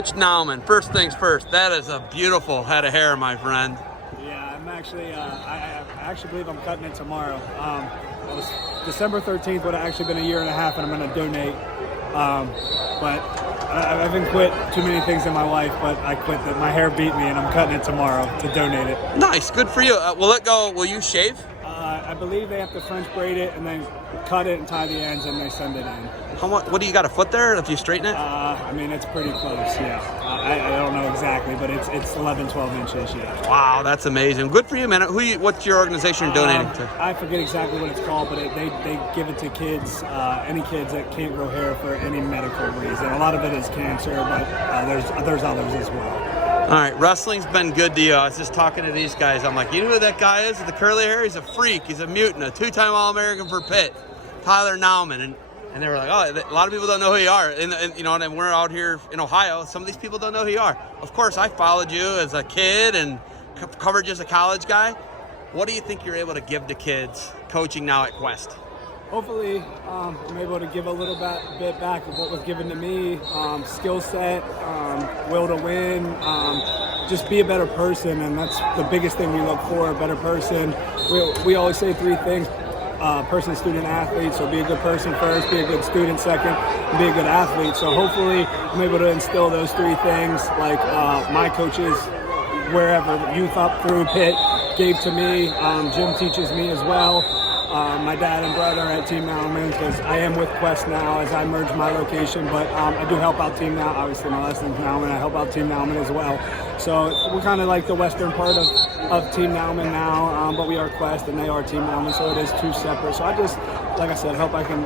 Coach Nauman, first things first, that is a beautiful head of hair, my friend. Yeah, I'm actually, I actually believe I'm cutting it tomorrow. It was December 13th would have actually been a year and a half, and I'm going to donate. But I haven't quit too many things in my life, but I quit that. My hair beat me, and I'm cutting it tomorrow to donate it. Nice, good for you. Will you shave? I believe they have to French braid it and then cut it and tie the ends, and they send it in. What do you got, a foot there if you straighten it? I mean, it's pretty close, yeah. I don't know exactly, but it's 11, 12 inches, yeah. Wow, that's amazing. Good for you, man. What's your organization you're donating to? I forget exactly what it's called, but they give it to kids, any kids that can't grow hair for any medical reason. A lot of it is cancer, but there's others as well. All right, wrestling's been good to you. I was just talking to these guys. I'm like, you know who that guy is with the curly hair? He's a freak. He's a mutant, a two-time All-American for Pitt, Tyler Nauman. And they were like, oh, a lot of people don't know who you are. And we're out here in Ohio. Some of these people don't know who you are. Of course, I followed you as a kid and covered you as a college guy. What do you think you're able to give to kids coaching now at Quest? Hopefully, I'm able to give a little bit back of what was given to me, skill set, will to win, just be a better person, and that's the biggest thing we look for, a better person. We always say three things, person, student, athlete, so be a good person first, be a good student second, and be a good athlete. So hopefully I'm able to instill those three things like my coaches, wherever, youth up through Pitt, gave to me. Jim teaches me as well. My dad and brother at Team Nauman, because I am with Quest now as I merge my location, but I do help out Team Nauman. Obviously, my last name's Nauman. I help out Team Nauman as well. So we're kind of like the western part of Team Nauman now, but we are Quest and they are Team Nauman, so it is two separate. So I just, like I said, hope I can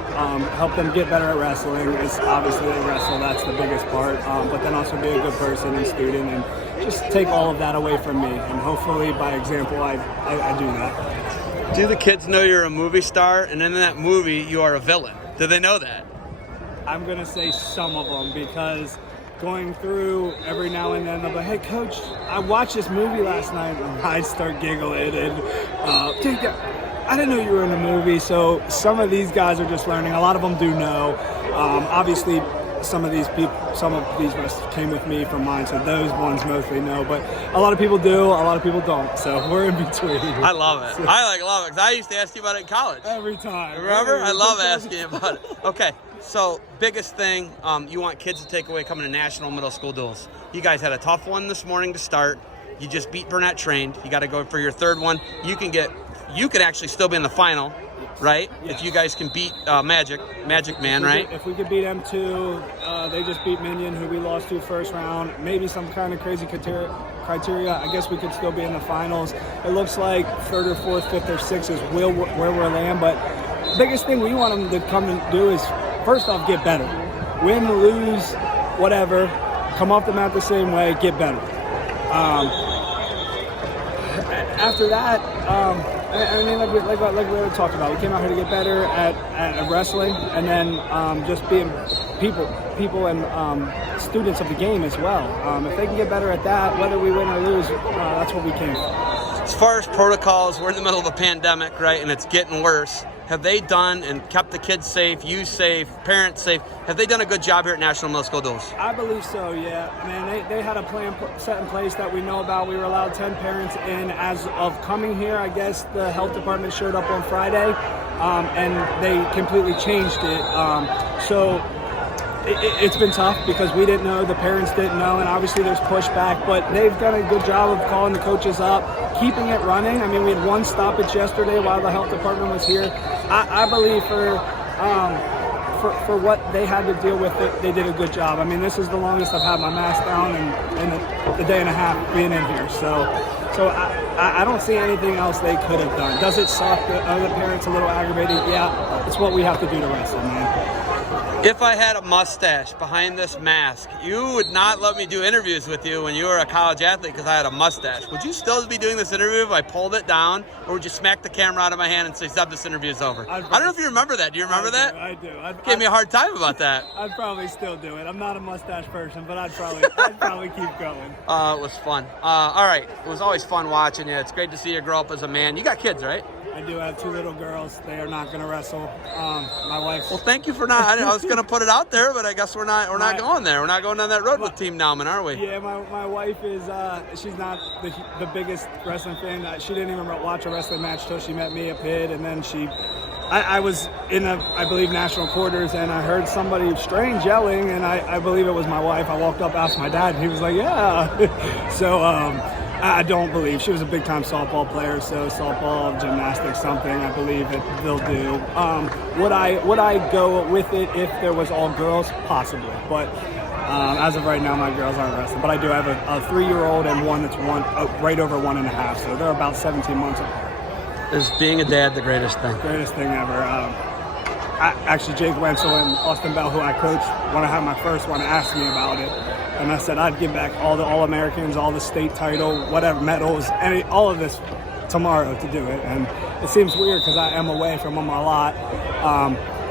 help them get better at wrestling. It's obviously they wrestle, that's the biggest part, but then also be a good person and student and just take all of that away from me. And hopefully, by example, I do that. Do the kids know you're a movie star, and in that movie you are a villain? Do they know that? I'm going to say some of them, because going through every now and then, they'll be like, hey, Coach, I watched this movie last night, and I start giggling, and I didn't know you were in the movie, so some of these guys are just learning. A lot of them do know. Obviously, some of these wrestlers came with me from mine, so those ones mostly know. But a lot of people do, a lot of people don't. So we're in between. I love it. I love it because I used to ask you about it in college. Every time. Remember? I love asking you about it. Okay, so biggest thing you want kids to take away coming to national middle school duels. You guys had a tough one this morning to start. You just beat Burnett Trained. You got to go for your third one. You could actually still be in the final. Right? Yes. If you guys can beat Magic Man, right? If we could beat them too, they just beat Minion, who we lost to first round. Maybe some kind of crazy criteria. I guess we could still be in the finals. It looks like third or fourth, fifth or sixth is where we'll land. But the biggest thing we want them to come and do is, first off, get better. Win, lose, whatever. Come off the mat the same way, get better. After that, I mean, like we were talking about, we came out here to get better at wrestling, and then just being people and students of the game as well. If they can get better at that, whether we win or lose, that's what we came for. As far as protocols, we're in the middle of a pandemic, right, and it's getting worse. Have they done and kept the kids safe, you safe, parents safe? Have they done a good job here at National Middle School Duels? I believe so, yeah. I mean, they had a plan set in place that we know about. We were allowed 10 parents in as of coming here. I guess the health department showed up on Friday, and they completely changed it. So it's been tough because we didn't know, the parents didn't know, and obviously there's pushback, but they've done a good job of calling the coaches up, keeping it running. I mean, we had one stoppage yesterday while the health department was here. I believe for what they had to deal with, they did a good job. I mean, this is the longest I've had my mask down in the day and a half being in here. So I don't see anything else they could have done. Does it suck that other parents a little aggravated? Yeah, it's what we have to do to wrestle, man. If I had a mustache behind this mask, you would not let me do interviews with you when you were a college athlete because I had a mustache. Would you still be doing this interview if I pulled it down, or would you smack the camera out of my hand and say, Zeb, this interview is over? I don't know if you remember that. Do you remember that? I do. Gave me a hard time about that. I'd probably still do it. I'm not a mustache person, but I'd probably keep going. It was fun. All right. It was always fun watching you. It's great to see you grow up as a man. You got kids, right? I do have 2 little girls. They are not going to wrestle. My wife. Well, thank you for not. I was going to put it out there, but I guess we're not. We're not going there. We're not going down that road with Team Nauman, are we? Yeah, my wife is. She's not the biggest wrestling fan. She didn't even watch a wrestling match till she met me at Pitt, and then I was in I believe national quarters, and I heard somebody strange yelling, and I believe it was my wife. I walked up, asked my dad, and he was like, "Yeah." So I don't believe she was a big time softball player. So softball, gymnastics, something I believe that they'll do. Would I go with it if there was all girls? Possibly, but. As of right now, my girls aren't wrestling, but I do have a 3-year-old and one that's right over 1.5, so they're about 17 months apart. Is being a dad the greatest thing? Greatest thing ever. Actually, Jake Wenzel and Austin Bell, who I coached when I had my first one, asked me about it, and I said I'd give back all the All-Americans, all the state title, whatever medals, all of this tomorrow to do it. And it seems weird because I am away from them a lot.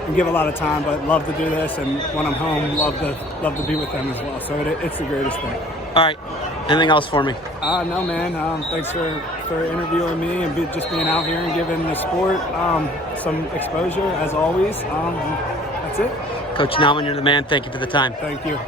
And give a lot of time, but love to do this, and when I'm home, love to be with them as well. So it's the greatest thing. All right. Anything else for me? No, man. Thanks for interviewing me and just being out here and giving the sport some exposure, as always. That's it. Coach Nauman, you're the man. Thank you for the time. Thank you.